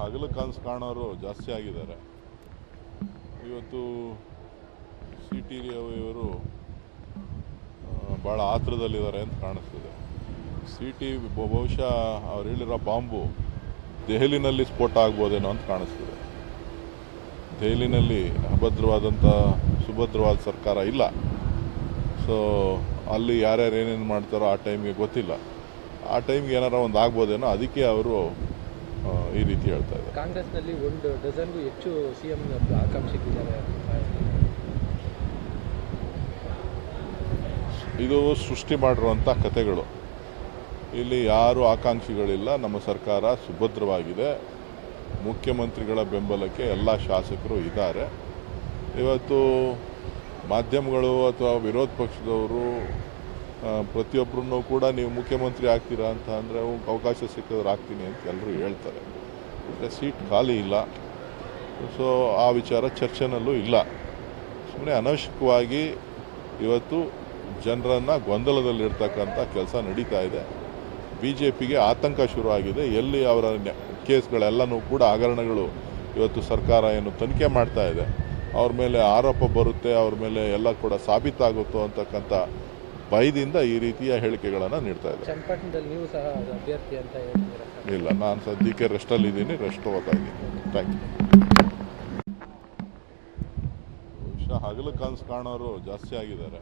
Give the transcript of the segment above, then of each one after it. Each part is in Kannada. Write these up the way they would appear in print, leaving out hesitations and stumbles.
ಹಗಲು ಕನಸು ಕಾಣೋರು ಜಾಸ್ತಿ ಆಗಿದ್ದಾರೆ. ಇವತ್ತು ಸಿ ಟಿ ರವಿಯವರು ಭಾಳ ಆತುರದಲ್ಲಿದ್ದಾರೆ ಅಂತ ಕಾಣಿಸ್ತಿದೆ. ಸಿ ಟಿ ಬಹುಶಃ ಅವ್ರು ಹೇಳಿರೋ ಬಾಂಬು ದೆಹಲಿನಲ್ಲಿ ಸ್ಫೋಟ ಆಗ್ಬೋದೇನೋ ಅಂತ ಕಾಣಿಸ್ತಿದೆ. ದೆಹಲಿನಲ್ಲಿ ಸುಭದ್ರವಾದ ಸರ್ಕಾರ ಇಲ್ಲ. ಸೊ ಅಲ್ಲಿ ಯಾರ್ಯಾರು ಏನೇನು ಮಾಡ್ತಾರೋ ಆ ಟೈಮ್ಗೆ ಗೊತ್ತಿಲ್ಲ. ಆ ಟೈಮ್ಗೆ ಏನಾರ ಒಂದು ಆಗ್ಬೋದೇನೋ, ಅದಕ್ಕೆ ಅವರು ಈ ರೀತಿ ಹೇಳ್ತಾ ಇದ್ದಾರೆ. ಕಾಂಗ್ರೆಸ್ನಲ್ಲಿ 1 ಡಜನ್ಗೂ ಹೆಚ್ಚು ಸಿಎಂ ಆಕಾಂಕ್ಷಿಗಳಿದ್ದಾರೆ. ಇದು ಸೃಷ್ಟಿ ಮಾಡಿರುವಂಥ ಕಥೆಗಳು. ಇಲ್ಲಿ ಯಾರು ಆಕಾಂಕ್ಷಿಗಳಿಲ್ಲ. ನಮ್ಮ ಸರ್ಕಾರ ಸುಭದ್ರವಾಗಿದೆ. ಮುಖ್ಯಮಂತ್ರಿಗಳ ಬೆಂಬಲಕ್ಕೆ ಎಲ್ಲ ಶಾಸಕರು ಇದ್ದಾರೆ. ಇವತ್ತು ಮಾಧ್ಯಮಗಳು ಅಥವಾ ವಿರೋಧ ಪಕ್ಷದವರು ಪ್ರತಿಯೊಬ್ಬರನ್ನು ಕೂಡ ನೀವು ಮುಖ್ಯಮಂತ್ರಿ ಆಗ್ತೀರಾ ಅಂತ ಅಂದರೆ ಅವಕಾಶ ಸಿಕ್ಕಿದ್ರೆ ಆಗ್ತೀನಿ ಅಂತ ಎಲ್ಲರೂ ಹೇಳ್ತಾರೆ. ಸೀಟ್ ಖಾಲಿ ಇಲ್ಲ. ಸೊ ಆ ವಿಚಾರ ಚರ್ಚೆನಲ್ಲೂ ಇಲ್ಲ. ಸುಮ್ಮನೆ ಅನವಶ್ಯಕವಾಗಿ ಇವತ್ತು ಜನರನ್ನು ಗೊಂದಲದಲ್ಲಿರ್ತಕ್ಕಂಥ ಕೆಲಸ ನಡೀತಾ ಇದೆ. BJPಗೆ ಆತಂಕ ಶುರುವಾಗಿದೆ. ಎಲ್ಲಿ ಅವರ ಕೇಸ್ಗಳೆಲ್ಲನೂ ಕೂಡ ಹಗರಣಗಳು ಇವತ್ತು ಸರ್ಕಾರ ಏನು ತನಿಖೆ ಮಾಡ್ತಾ ಇದೆ, ಅವ್ರ ಮೇಲೆ ಆರೋಪ ಬರುತ್ತೆ, ಅವ್ರ ಮೇಲೆ ಎಲ್ಲ ಕೂಡ ಸಾಬೀತಾಗುತ್ತೋ ಅಂತಕ್ಕಂಥ ಭಯದಿಂದ ಈ ರೀತಿಯ ಹೇಳಿಕೆಗಳನ್ನು ನೀಡ್ತಾ ಇದೆ. ಚನ್ನಪಟ್ಟಣದಲ್ಲಿ ನೀವು ಸಹ ಅಭ್ಯರ್ಥಿ ಅಂತ ಹೇಳ್ತೀರಾ? ಇಲ್ಲ, ನಾನು ಸದ್ಯಕ್ಕೆ ರೆಸ್ಟಲ್ಲಿದ್ದೀನಿ, ರೆಸ್ಟ್ ತಗೋತಾ ಇದ್ದೀನಿ. Thank you. ಬಹುಶಃ ಹಗಲು ಕನಸು ಕಾಣೋರು ಜಾಸ್ತಿ ಆಗಿದ್ದಾರೆ.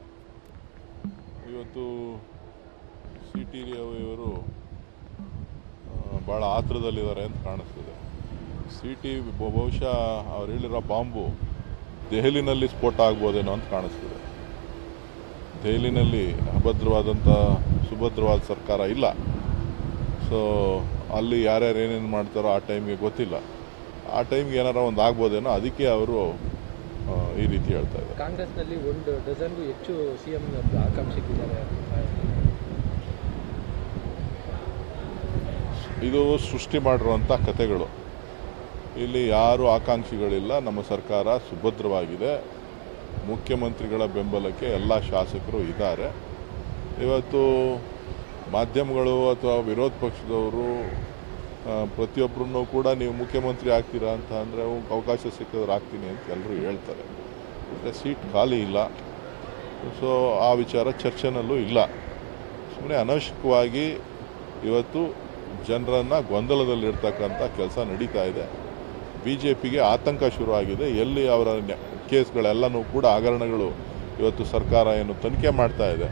ಇವತ್ತು ಸಿ ಟಿ ರವಿಯವರು ಭಾಳ ಆತುರದಲ್ಲಿದ್ದಾರೆ ಅಂತ ಕಾಣಿಸ್ತಿದೆ. ಸಿ ಟಿ ಬಹುಶಃ ಅವ್ರು ಹೇಳಿರೋ ಬಾಂಬು ದೆಹಲಿನಲ್ಲಿ ಸ್ಫೋಟ ಆಗ್ಬೋದೇನೋ ಅಂತ ಕಾಣಿಸ್ತಿದೆ. ದೆಹಲಿನಲ್ಲಿ ಸುಭದ್ರವಾದ ಸರ್ಕಾರ ಇಲ್ಲ. ಸೊ ಅಲ್ಲಿ ಯಾರ್ಯಾರು ಏನೇನು ಮಾಡ್ತಾರೋ ಆ ಟೈಮ್ಗೆ ಗೊತ್ತಿಲ್ಲ. ಆ ಟೈಮ್ಗೆ ಏನಾರ ಒಂದು ಆಗ್ಬೋದೇನೋ, ಅದಕ್ಕೆ ಅವರು ಈ ರೀತಿ ಹೇಳ್ತಾ ಇದ್ದಾರೆ. ಕಾಂಗ್ರೆಸ್ನಲ್ಲಿ 1 ಡಜನ್ಗೂ ಹೆಚ್ಚು ಸಿಎಂ ಆಕಾಂಕ್ಷಿಗಳಿದ್ದಾರೆ. ಇದು ಸೃಷ್ಟಿ ಮಾಡಿರುವಂಥ ಕಥೆಗಳು. ಇಲ್ಲಿ ಯಾರು ಆಕಾಂಕ್ಷಿಗಳಿಲ್ಲ. ನಮ್ಮ ಸರ್ಕಾರ ಸುಭದ್ರವಾಗಿದೆ. ಮುಖ್ಯಮಂತ್ರಿಗಳ ಬೆಂಬಲಕ್ಕೆ ಎಲ್ಲ ಶಾಸಕರು ಇದ್ದಾರೆ. ಇವತ್ತು ಮಾಧ್ಯಮಗಳು ಅಥವಾ ವಿರೋಧ ಪಕ್ಷದವರು ಪ್ರತಿಯೊಬ್ಬರನ್ನು ಕೂಡ ನೀವು ಮುಖ್ಯಮಂತ್ರಿ ಆಗ್ತೀರಾ ಅಂತ ಅಂದರೆ ಅವಕಾಶ ಸಿಕ್ಕಿದ್ರೆ ಆಗ್ತೀನಿ ಅಂತ ಎಲ್ಲರೂ ಹೇಳ್ತಾರೆ. ಸೀಟ್ ಖಾಲಿ ಇಲ್ಲ. ಸೊ ಆ ವಿಚಾರ ಚರ್ಚೆನಲ್ಲೂ ಇಲ್ಲ. ಸುಮ್ಮನೆ ಅನವಶ್ಯಕವಾಗಿ ಇವತ್ತು ಜನರನ್ನು ಗೊಂದಲದಲ್ಲಿರ್ತಕ್ಕಂಥ ಕೆಲಸ ನಡೀತಾ ಇದೆ. BJPಗೆ ಆತಂಕ ಶುರುವಾಗಿದೆ. ಎಲ್ಲಿ ಅವರ ಕೇಸ್ಗಳೆಲ್ಲನೂ ಕೂಡ ಹಗರಣಗಳು ಇವತ್ತು ಸರ್ಕಾರ ಏನು ತನಿಖೆ ಮಾಡ್ತಾ ಇದೆ,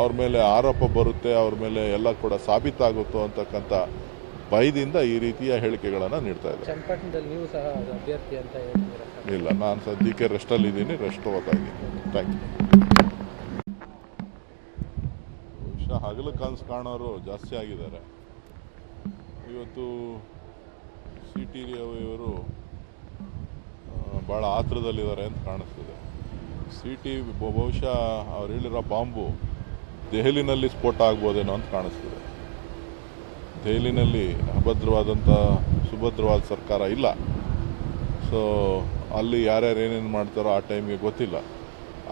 ಅವ್ರ ಮೇಲೆ ಆರೋಪ ಬರುತ್ತೆ, ಅವ್ರ ಮೇಲೆ ಎಲ್ಲ ಕೂಡ ಸಾಬೀತಾಗುತ್ತೋ ಅಂತಕ್ಕಂಥ ಭಯದಿಂದ ಈ ರೀತಿಯ ಹೇಳಿಕೆಗಳನ್ನು ನೀಡ್ತಾ ಇದೆ. ಚನ್ನಪಟ್ಟಣದಲ್ಲಿ ನೀವು ಸಹ ಅಭ್ಯರ್ಥಿ ಅಂತ ಹೇಳ್ತೀರಾ? ಇಲ್ಲ, ನಾನು ಸದ್ಯಕ್ಕೆ ರೆಸ್ಟಲ್ಲಿದ್ದೀನಿ, ರೆಸ್ಟ್ ತಗೋತಾ ಇದ್ದೀನಿ. Thank you. ಬಹುಶಃ ಹಗಲು ಕನಸು ಕಾಣೋರು ಜಾಸ್ತಿ ಆಗಿದ್ದಾರೆ. ಇವತ್ತು ಸಿ ಟಿ ರವಿಯವರು ಭಾಳ ಆತುರದಲ್ಲಿದ್ದಾರೆ ಅಂತ ಕಾಣಿಸ್ತಿದೆ. ಸಿ ಟಿ ಬಹುಶಃ ಅವ್ರು ಹೇಳಿರೋ ಬಾಂಬು ದೆಹಲಿನಲ್ಲಿ ಸ್ಫೋಟ ಆಗ್ಬೋದೇನೋ ಅಂತ ಕಾಣಿಸ್ತಿದೆ. ದೆಹಲಿನಲ್ಲಿ ಸುಭದ್ರವಾದ ಸರ್ಕಾರ ಇಲ್ಲ. ಸೊ ಅಲ್ಲಿ ಯಾರ್ಯಾರು ಏನೇನು ಮಾಡ್ತಾರೋ ಆ ಟೈಮ್ಗೆ ಗೊತ್ತಿಲ್ಲ.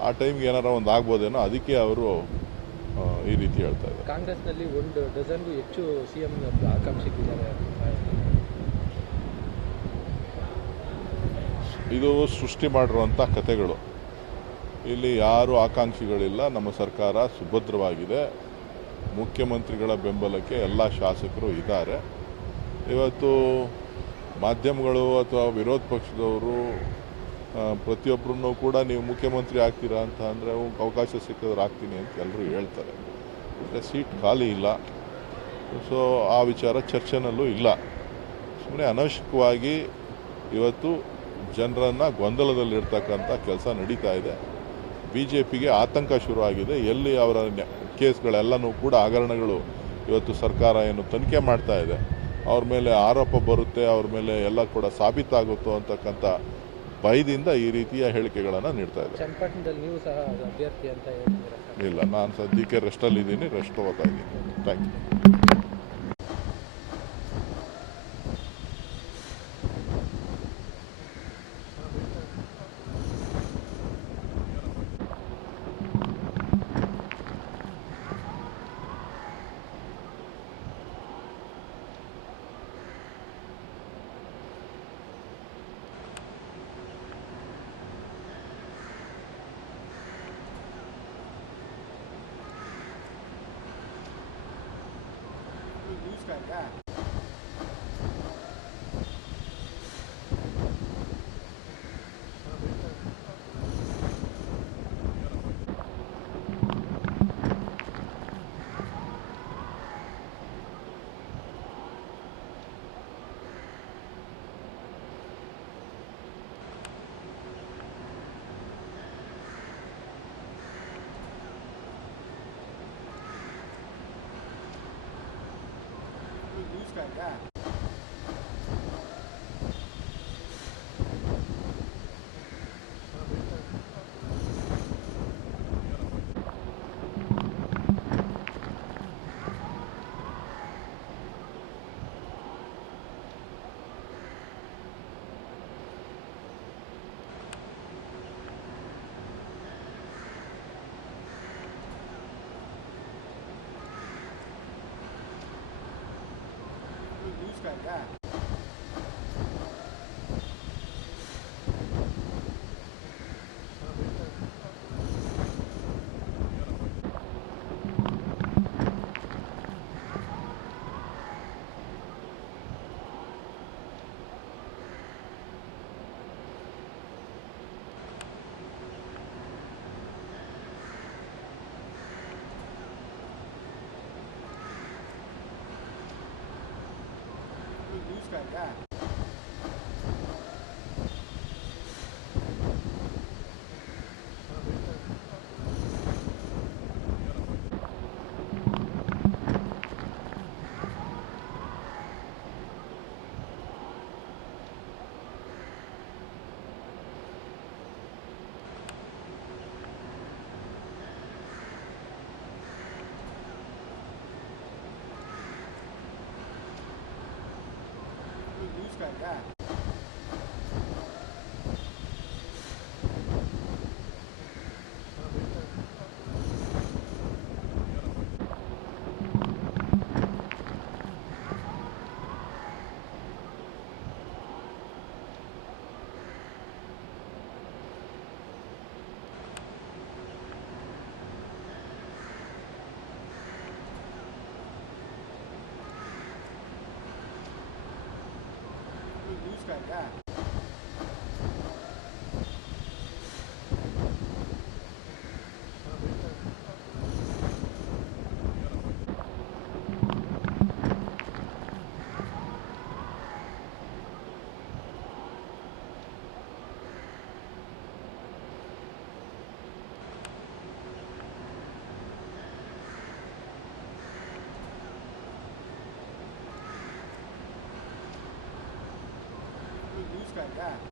ಆ ಟೈಮ್ಗೆ ಏನಾರ ಒಂದು ಆಗ್ಬೋದೇನೋ, ಅದಕ್ಕೆ ಅವರು ಈ ರೀತಿ ಹೇಳ್ತಾ ಇದ್ದಾರೆ. ಕಾಂಗ್ರೆಸ್ನಲ್ಲಿ 1 ಡಜನ್ಗೂ ಹೆಚ್ಚು ಸಿಎಂ ಆಕಾಂಕ್ಷಿಗಳಿದ್ದಾರೆ. ಇದು ಸೃಷ್ಟಿ ಮಾಡಿರುವಂಥ ಕಥೆಗಳು. ಇಲ್ಲಿ ಯಾರು ಆಕಾಂಕ್ಷಿಗಳಿಲ್ಲ. ನಮ್ಮ ಸರ್ಕಾರ ಸುಭದ್ರವಾಗಿದೆ. ಮುಖ್ಯಮಂತ್ರಿಗಳ ಬೆಂಬಲಕ್ಕೆ ಎಲ್ಲ ಶಾಸಕರು ಇದ್ದಾರೆ. ಇವತ್ತು ಮಾಧ್ಯಮಗಳು ಅಥವಾ ವಿರೋಧ ಪಕ್ಷದವರು ಪ್ರತಿಯೊಬ್ಬರನ್ನು ಕೂಡ ನೀವು ಮುಖ್ಯಮಂತ್ರಿ ಆಗ್ತೀರಾ ಅಂತ ಅಂದರೆ ಅವಕಾಶ ಸಿಕ್ಕಿದ್ರೆ ಆಗ್ತೀನಿ ಅಂತ ಎಲ್ಲರೂ ಹೇಳ್ತಾರೆ. ಸೀಟ್ ಖಾಲಿ ಇಲ್ಲ. ಸೊ ಆ ವಿಚಾರ ಚರ್ಚೆನಲ್ಲೂ ಇಲ್ಲ. ಸುಮ್ಮನೆ ಅನವಶ್ಯಕವಾಗಿ ಇವತ್ತು ಜನರನ್ನು ಗೊಂದಲದಲ್ಲಿರ್ತಕ್ಕಂಥ ಕೆಲಸ ನಡೀತಾ ಇದೆ. BJPಗೆ ಆತಂಕ ಶುರುವಾಗಿದೆ. ಎಲ್ಲಿ ಅವರ ಕೇಸ್ಗಳೆಲ್ಲನೂ ಕೂಡ ಹಗರಣಗಳು ಇವತ್ತು ಸರ್ಕಾರ ಏನು ತನಿಖೆ ಮಾಡ್ತಾ ಇದೆ, ಅವ್ರ ಮೇಲೆ ಆರೋಪ ಬರುತ್ತೆ, ಅವ್ರ ಮೇಲೆ ಎಲ್ಲ ಕೂಡ ಸಾಬೀತಾಗುತ್ತೋ ಅಂತಕ್ಕಂಥ ಭಯದಿಂದ ಈ ರೀತಿಯ ಹೇಳಿಕೆಗಳನ್ನು ನೀಡ್ತಾ ಇದೆ. ಚನ್ನಪಟ್ಟಣದಲ್ಲಿ ನೀವು ಸಹ ಅಭ್ಯರ್ಥಿ ಅಂತ ಹೇಳ್ತೀರಾ? ಇಲ್ಲ, ನಾನು ಸದ್ಯಕ್ಕೆ ರೆಸ್ಟಲ್ಲಿದ್ದೀನಿ, ರೆಸ್ಟ್ ತಗೋತಾ ಇದ್ದೀನಿ. Thank you.